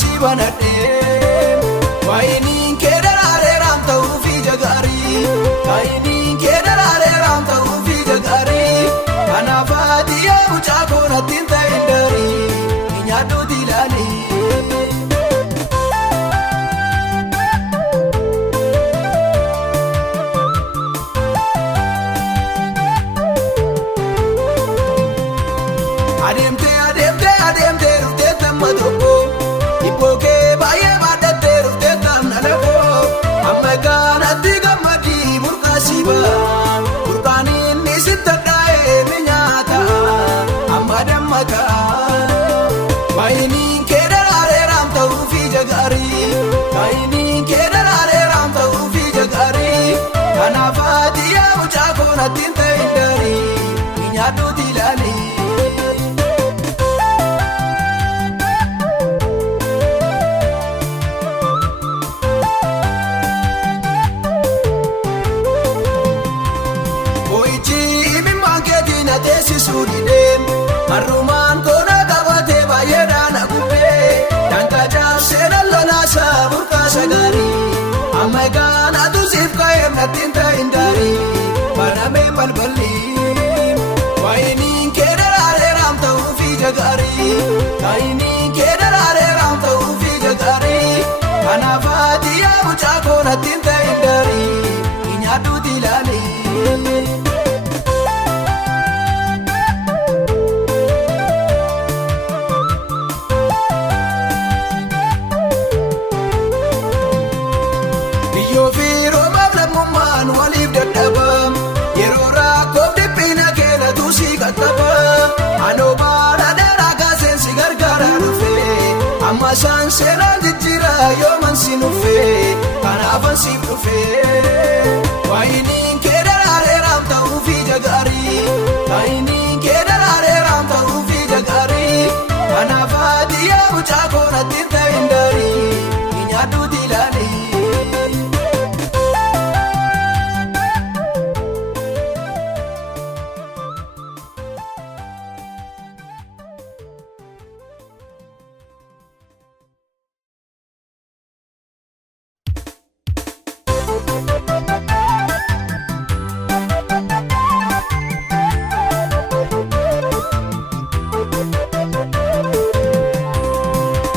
si banadhe waini kedare ram tau fi jagari waini kedare ram tau fi jagari anafati ya uchako natinta indari nyadu dilani ademte rufte tamadoko ipoke baye madate rufte tamnalako amma kanatti gammadi murqasiba qurbanin nisitadae minyata amma dammaka wainin kedare ram tau fi jagari wainin kedare ram tau fi jagari kanafati ya uchako natinta indari nyadu dilani Sudidem Maruman kona kabate bayedana kupe Danka jamsena lola saburka sagari Amegana tusif kayem natinta indari Paname balbali Waini kedarare ram tau fi jagari Waini kedarare ram tau fi jagari Anafati ya uchako natinta indari Inyadu dilani Amasan seran dijira yoman sinufe kanafan sinufe waini kedare ram tau fi jagari waini kedare ram tau fi jagari kanafati ya uchako natinta indari nyadu dilani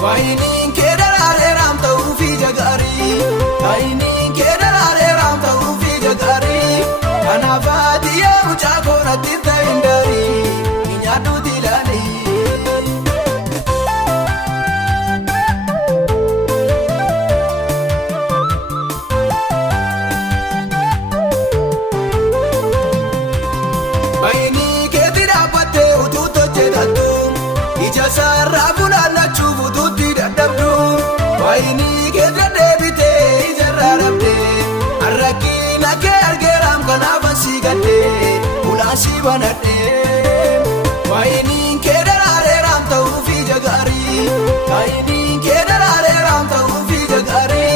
Waini kedare ram tau fi jagari waini kedare ram tau fi jagari anafati ya uchako natinta indari nyadu dilani waini kedira pate ututo jedatu ija sarabuna nachubu waini kedade bite ijararabde arrakina ke argeram kanafan sigade ulasi banade waini kedare ram tau fi jagari waini kedare ram tau fi jagari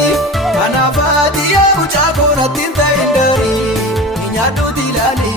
kanafati ya uchako natinta indari nyadu dilani